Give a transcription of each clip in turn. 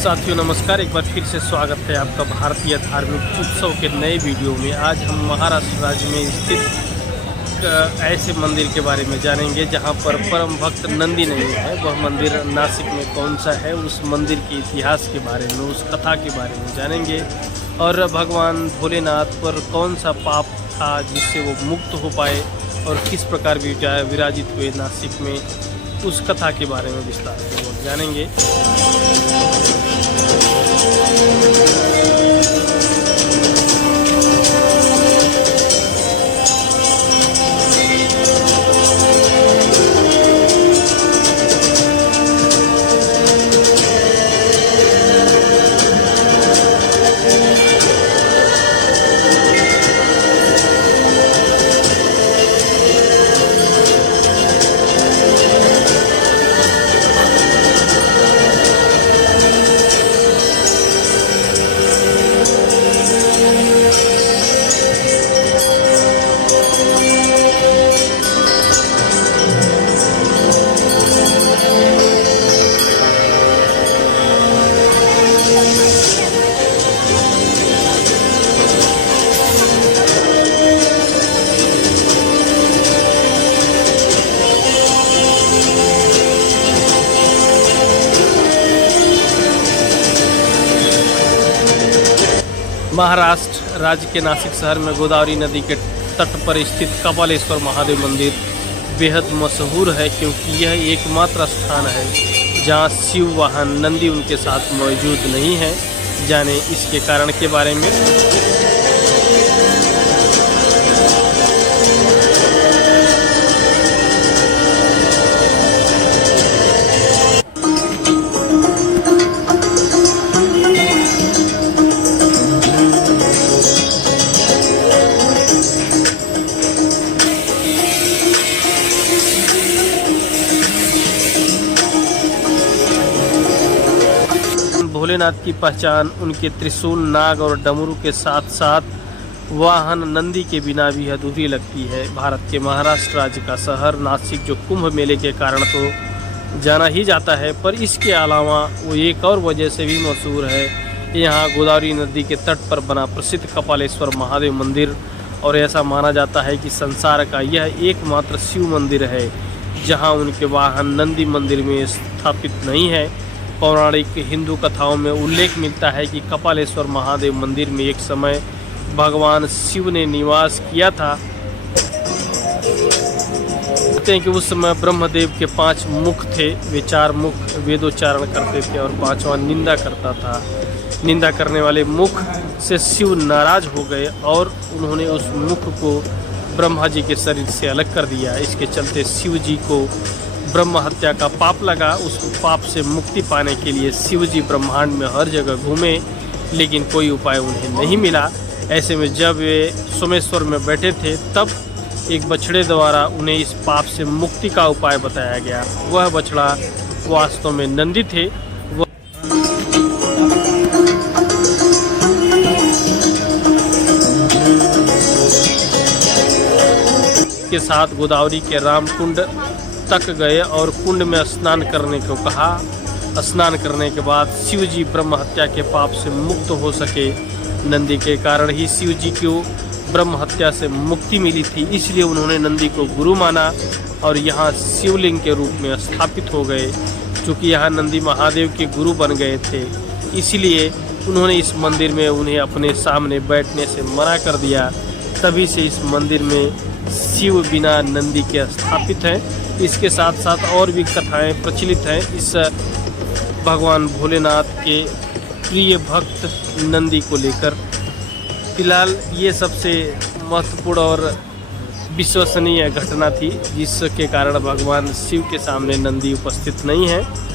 साथियों नमस्कार, एक बार फिर से स्वागत है आपका भारतीय धार्मिक उत्सव के नए वीडियो में। आज हम महाराष्ट्र राज्य में स्थित ऐसे मंदिर के बारे में जानेंगे जहां पर परम भक्त नंदी नहीं है। वह मंदिर नासिक में कौन सा है, उस मंदिर के इतिहास के बारे में, उस कथा के बारे में जानेंगे और भगवान भोलेनाथ पर कौन सा पाप था जिससे वो मुक्त हो पाए और किस प्रकार विराजित हुए नासिक में, उस कथा के बारे में विस्तार से जानेंगे। महाराष्ट्र राज्य के नासिक शहर में गोदावरी नदी के तट पर स्थित कपालेश्वर महादेव मंदिर बेहद मशहूर है, क्योंकि यह एकमात्र स्थान है जहां शिव वाहन नंदी उनके साथ मौजूद नहीं है। जाने इसके कारण के बारे में। भोलेनाथ की पहचान उनके त्रिशूल, नाग और डमरू के साथ साथ वाहन नंदी के बिना भी अधूरी लगती है। भारत के महाराष्ट्र राज्य का शहर नासिक जो कुंभ मेले के कारण तो जाना ही जाता है, पर इसके अलावा वो एक और वजह से भी मशहूर है। यहाँ गोदावरी नदी के तट पर बना प्रसिद्ध कपालेश्वर महादेव मंदिर, और ऐसा माना जाता है कि संसार का यह एकमात्र शिव मंदिर है जहाँ उनके वाहन नंदी मंदिर में स्थापित नहीं है। पौराणिक हिंदू कथाओं में उल्लेख मिलता है कि कपालेश्वर महादेव मंदिर में एक समय भगवान शिव ने निवास किया था। कहते हैं कि उस समय ब्रह्मदेव के 5 मुख थे। वे 4 मुख वेदोच्चारण करते थे और 5वां निंदा करता था। निंदा करने वाले मुख से शिव नाराज हो गए और उन्होंने उस मुख को ब्रह्मा जी के शरीर से अलग कर दिया। इसके चलते शिव जी को ब्रह्म हत्या का पाप लगा। उस पाप से मुक्ति पाने के लिए शिव जी ब्रह्मांड में हर जगह घूमे, लेकिन कोई उपाय उन्हें नहीं मिला। ऐसे में जब वे सोमेश्वर में बैठे थे, तब एक बछड़े द्वारा उन्हें इस पाप से मुक्ति का उपाय बताया गया। वह बछड़ा वास्तव में नंदी थे। वह के साथ गोदावरी के रामकुंड तक गए और कुंड में स्नान करने को कहा। स्नान करने के बाद शिव जी ब्रह्म हत्या के पाप से मुक्त हो सके। नंदी के कारण ही शिव जी को ब्रह्म हत्या से मुक्ति मिली थी, इसलिए उन्होंने नंदी को गुरु माना और यहाँ शिवलिंग के रूप में स्थापित हो गए। चूँकि यहाँ नंदी महादेव के गुरु बन गए थे, इसलिए उन्होंने इस मंदिर में उन्हें अपने सामने बैठने से मना कर दिया। तभी से इस मंदिर में शिव बिना नंदी के स्थापित हैं। इसके साथ साथ और भी कथाएं प्रचलित हैं इस भगवान भोलेनाथ के प्रिय भक्त नंदी को लेकर। फिलहाल ये सबसे महत्वपूर्ण और विश्वसनीय घटना थी, जिसके कारण भगवान शिव के सामने नंदी उपस्थित नहीं है।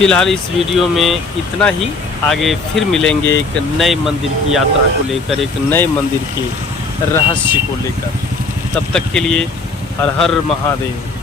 फिलहाल इस वीडियो में इतना ही। आगे फिर मिलेंगे एक नए मंदिर की यात्रा को लेकर, एक नए मंदिर के रहस्य को लेकर। तब तक के लिए हर हर महादेव।